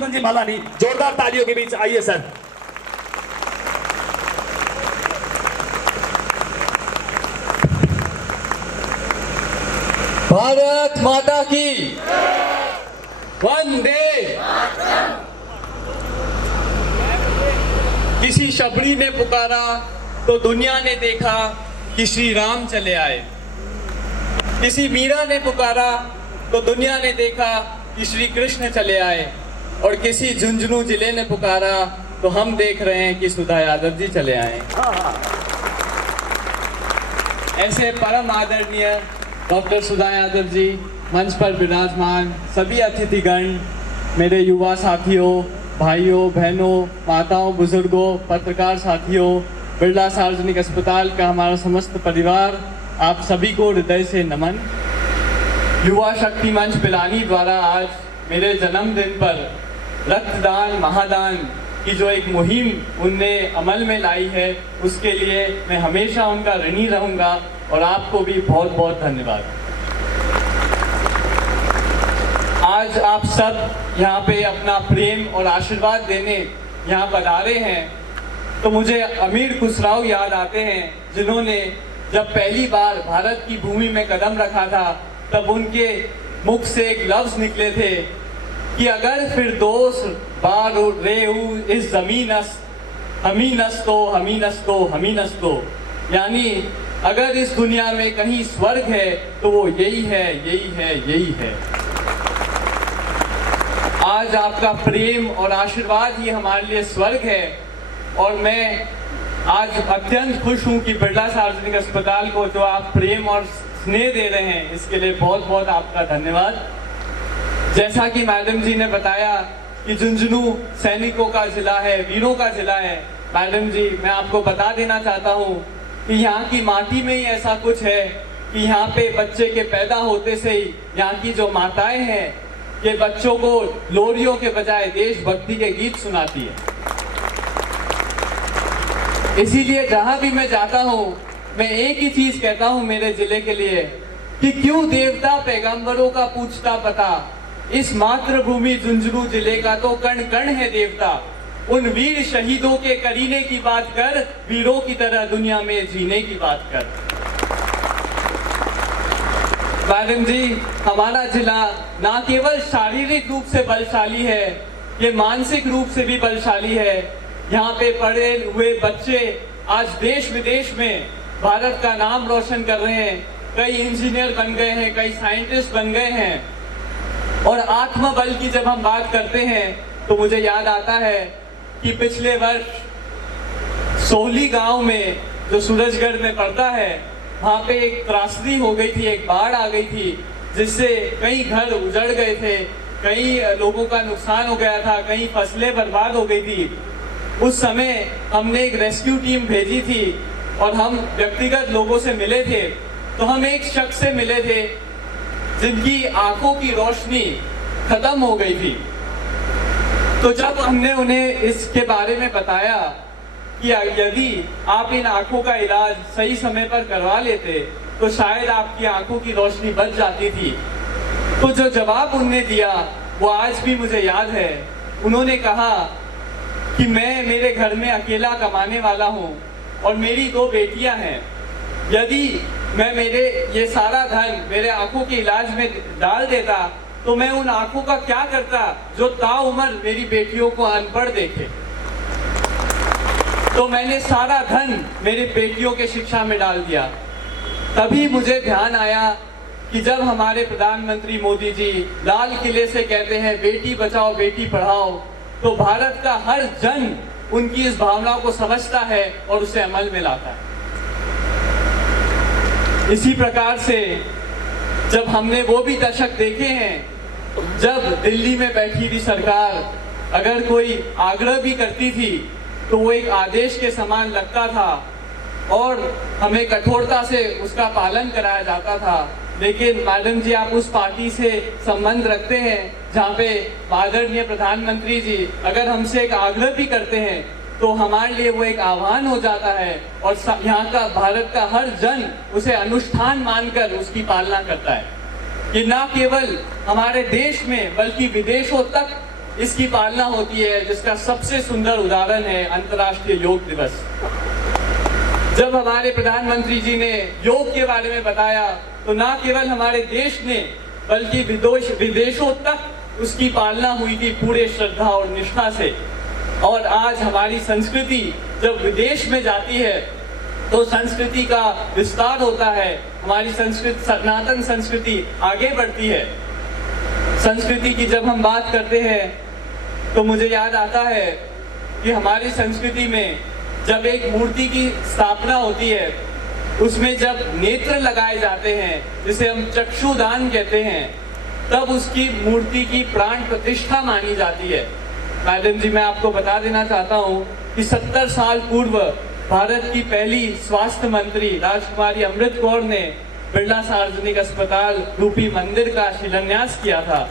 मधुसूदन जी मालानी, जोरदार तालियों के बीच आइए सर। भारत माता की वंदे। किसी शबरी ने पुकारा तो दुनिया ने देखा कि श्री राम चले आए। किसी मीरा ने पुकारा तो दुनिया ने देखा कि श्री कृष्ण चले आए। और किसी झुंझुनू जिले ने पुकारा तो हम देख रहे हैं कि सुधा यादव जी चले आए। ऐसे परम आदरणीय डॉक्टर सुधा यादव जी, मंच पर विराजमान सभी अतिथिगण, मेरे युवा साथियों, भाइयों बहनों, माताओं, बुजुर्गों, पत्रकार साथियों, बिरला सार्वजनिक अस्पताल का हमारा समस्त परिवार, आप सभी को हृदय से नमन। युवा शक्ति मंच पिलानी द्वारा आज मेरे जन्मदिन पर रक्तदान महादान की जो एक मुहिम उनने अमल में लाई है, उसके लिए मैं हमेशा उनका ऋणी रहूंगा और आपको भी बहुत बहुत धन्यवाद। आज आप सब यहाँ पे अपना प्रेम और आशीर्वाद देने यहाँ पधारे हैं, तो मुझे अमीर खुसराव याद आते हैं, जिन्होंने जब पहली बार भारत की भूमि में कदम रखा था तब उनके मुख से एक लफ्ज निकले थे कि अगर फिर दोस्त बार रेहू इस जमीनस हमी नस्तो, यानी अगर इस दुनिया में कहीं स्वर्ग है तो वो यही है, यही है, यही है। आज आपका प्रेम और आशीर्वाद ही हमारे लिए स्वर्ग है और मैं आज अत्यंत खुश हूं कि बिरला सार्वजनिक अस्पताल को जो आप प्रेम और स्नेह दे रहे हैं, इसके लिए बहुत बहुत आपका धन्यवाद। जैसा कि मैडम जी ने बताया कि झुंझुनू सैनिकों का जिला है, वीरों का जिला है। मैडम जी, मैं आपको बता देना चाहता हूँ कि यहाँ की माटी में ही ऐसा कुछ है कि यहाँ पे बच्चे के पैदा होते से ही यहाँ की जो माताएं हैं, ये बच्चों को लोरियों के बजाय देशभक्ति के गीत सुनाती है। इसीलिए जहाँ भी मैं जाता हूँ, मैं एक ही चीज कहता हूँ मेरे जिले के लिए कि क्यों देवता पैगंबरों का पूछता पता, इस मातृभूमि झुंझुनू जिले का तो कण कण है देवता। उन वीर शहीदों के करीने की बात कर, वीरों की तरह दुनिया में जीने की बात कर। मैडम जी, हमारा जिला ना केवल शारीरिक रूप से बलशाली है, ये मानसिक रूप से भी बलशाली है। यहाँ पे पढ़े हुए बच्चे आज देश विदेश में भारत का नाम रोशन कर रहे हैं। कई इंजीनियर बन गए हैं, कई साइंटिस्ट बन गए हैं। और आत्मबल की जब हम बात करते हैं तो मुझे याद आता है कि पिछले वर्ष सोहली गांव में जो सूरजगढ़ में पड़ता है, वहाँ पे एक त्रासदी हो गई थी, एक बाढ़ आ गई थी, जिससे कई घर उजड़ गए थे, कई लोगों का नुकसान हो गया था, कई फसलें बर्बाद हो गई थी। उस समय हमने एक रेस्क्यू टीम भेजी थी और हम व्यक्तिगत लोगों से मिले थे। तो हम एक शख्स से मिले थे जिनकी आंखों की रोशनी खत्म हो गई थी। तो जब हमने उन्हें इसके बारे में बताया कि यदि आप इन आंखों का इलाज सही समय पर करवा लेते तो शायद आपकी आंखों की रोशनी बच जाती थी, तो जो जवाब उन्होंने दिया वो आज भी मुझे याद है। उन्होंने कहा कि मैं मेरे घर में अकेला कमाने वाला हूँ और मेरी 2 बेटियां हैं। यदि मैं मेरे ये सारा धन मेरे आंखों के इलाज में डाल देता तो मैं उन आंखों का क्या करता जो ताउम्र मेरी बेटियों को अनपढ़ देखे। तो मैंने सारा धन मेरी बेटियों के शिक्षा में डाल दिया। तभी मुझे ध्यान आया कि जब हमारे प्रधानमंत्री मोदी जी लाल किले से कहते हैं बेटी बचाओ बेटी पढ़ाओ, तो भारत का हर जन उनकी इस भावना को समझता है और उसे अमल में लाता है। इसी प्रकार से जब हमने वो भी दशक देखे हैं जब दिल्ली में बैठी हुई सरकार अगर कोई आग्रह भी करती थी तो वो एक आदेश के समान लगता था और हमें कठोरता से उसका पालन कराया जाता था। लेकिन मैडम जी, आप उस पार्टी से संबंध रखते हैं जहाँ पे आदरणीय प्रधानमंत्री जी अगर हमसे एक आग्रह भी करते हैं तो हमारे लिए वो एक आह्वान हो जाता है और यहाँ का भारत का हर जन उसे अनुष्ठान मानकर उसकी पालना करता है। ये ना केवल हमारे देश में बल्कि विदेशों तक इसकी पालना होती है, जिसका सबसे सुंदर उदाहरण है अंतर्राष्ट्रीय योग दिवस। जब हमारे प्रधानमंत्री जी ने योग के बारे में बताया तो न केवल हमारे देश ने बल्कि विदेशों तक उसकी पालना हुई थी पूरे श्रद्धा और निष्ठा से। और आज हमारी संस्कृति जब विदेश में जाती है तो संस्कृति का विस्तार होता है, हमारी संस्कृति, सनातन संस्कृति आगे बढ़ती है। संस्कृति की जब हम बात करते हैं तो मुझे याद आता है कि हमारी संस्कृति में जब एक मूर्ति की स्थापना होती है, उसमें जब नेत्र लगाए जाते हैं, जिसे हम चक्षुदान कहते हैं, तब उसकी मूर्ति की प्राण प्रतिष्ठा मानी जाती है। मैडम जी, मैं आपको बता देना चाहता हूँ कि 70 साल पूर्व भारत की पहली स्वास्थ्य मंत्री राजकुमारी अमृत कौर ने बिरला सार्वजनिक अस्पताल रूपी मंदिर का शिलान्यास किया था।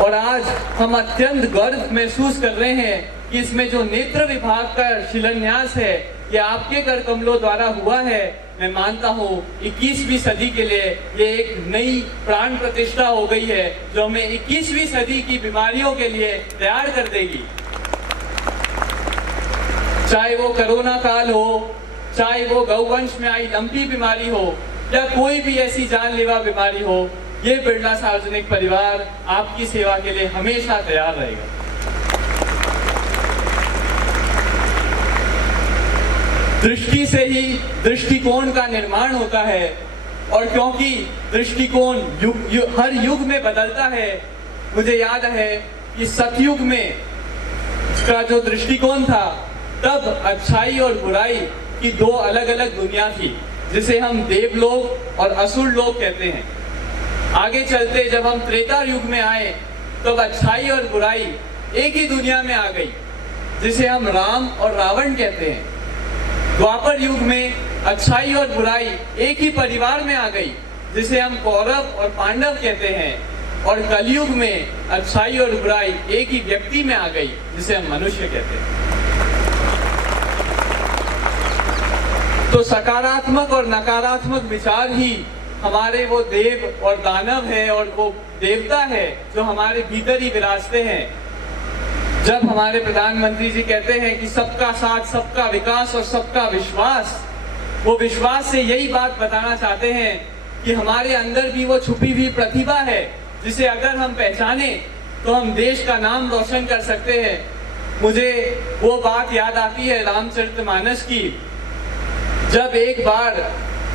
और आज हम अत्यंत गर्व महसूस कर रहे हैं कि इसमें जो नेत्र विभाग का शिलान्यास है, ये आपके कर कमलों द्वारा हुआ है। मैं मानता हूँ 21वीं सदी के लिए ये एक नई प्राण प्रतिष्ठा हो गई है, जो हमें 21वीं सदी की बीमारियों के लिए तैयार कर देगी। चाहे वो कोरोना काल हो, चाहे वो गौवंश में आई लंपी बीमारी हो, या कोई भी ऐसी जानलेवा बीमारी हो, ये बिरला सार्वजनिक परिवार आपकी सेवा के लिए हमेशा तैयार रहेगा। दृष्टि से ही दृष्टिकोण का निर्माण होता है, और क्योंकि दृष्टिकोण हर युग में बदलता है। मुझे याद है कि सतयुग में इसका जो दृष्टिकोण था, तब अच्छाई और बुराई की दो अलग अलग दुनिया थी, जिसे हम देवलोक और असुर लोक कहते हैं। आगे चलते जब हम त्रेता युग में आए, तब अच्छाई और बुराई एक ही दुनिया में आ गई, जिसे हम राम और रावण कहते हैं। द्वापर युग में अच्छाई और बुराई एक ही परिवार में आ गई, जिसे हम कौरव और पांडव कहते हैं। और कलयुग में अच्छाई और बुराई एक ही व्यक्ति में आ गई, जिसे हम मनुष्य कहते हैं। तो सकारात्मक और नकारात्मक विचार ही हमारे वो देव और दानव है, और वो देवता है जो हमारे भीतर ही विराजते हैं। जब हमारे प्रधानमंत्री जी कहते हैं कि सबका साथ, सबका विकास और सबका विश्वास, वो विश्वास से यही बात बताना चाहते हैं कि हमारे अंदर भी वो छुपी हुई प्रतिभा है, जिसे अगर हम पहचाने तो हम देश का नाम रोशन कर सकते हैं। मुझे वो बात याद आती है रामचरितमानस की, जब एक बार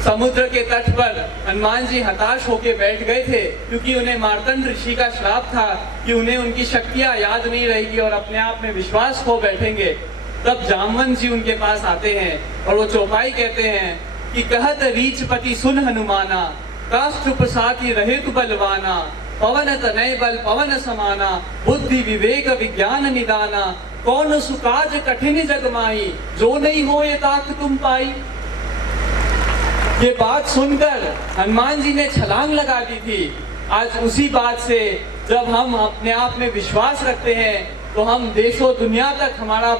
समुद्र के तट पर हनुमान जी हताश होकर बैठ गए थे, क्योंकि उन्हें मार्तंड ऋषि का श्राप था कि उन्हें उनकी शक्तियां याद नहीं रहेगी और अपने आप में विश्वास खो बैठेंगे। तब जामवंत जी उनके पास आते हैं और वो चौपाई कहते हैं कि कहत रीचपति सुन हनुमाना, काष्ठ साथी रहे तु बलवाना, पवन तनय बल पवन समाना, बुद्धि विवेक विज्ञान निदाना, कौन सुकाज कठिन जग माही, जो नहीं हो ये ताक तुम पाई। ये बात सुनकर हनुमान जी ने छलांग लगा दी थी। आज उसी बात से जब हम अपने आप में विश्वास रखते हैं, तो हम देशों दुनिया तक हमारा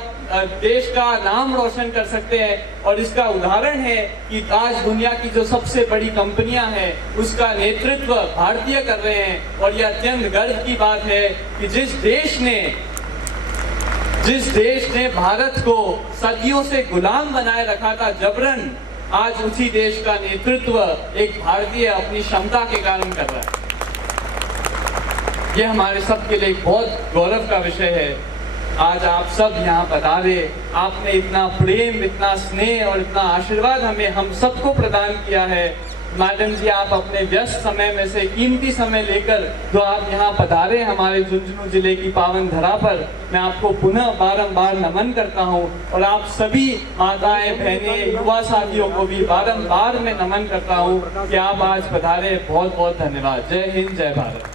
देश का नाम रोशन कर सकते हैं। और इसका उदाहरण है कि आज दुनिया की जो सबसे बड़ी कंपनियां हैं, उसका नेतृत्व भारतीय कर रहे हैं। और यह अत्यंत गर्व की बात है कि जिस देश ने भारत को सदियों से गुलाम बनाए रखा था जबरन, आज उसी देश का नेतृत्व एक भारतीय अपनी क्षमता के कारण कर रहा है। यह हमारे सब के लिए एक बहुत गौरव का विषय है। आज आप सब यहाँ पधारे, आपने इतना प्रेम, इतना स्नेह और इतना आशीर्वाद हम सबको प्रदान किया है। मैडम जी, आप अपने व्यस्त समय में से कीमती समय लेकर जो आप यहाँ पधारे हमारे झुंझुनू जिले की पावन धरा पर, मैं आपको पुनः बारंबार नमन करता हूँ। और आप सभी माताएं, बहनें, युवा साथियों को भी बारंबार मैं नमन करता हूँ कि आप आज पधारे। बहुत बहुत धन्यवाद। जय हिंद, जय भारत।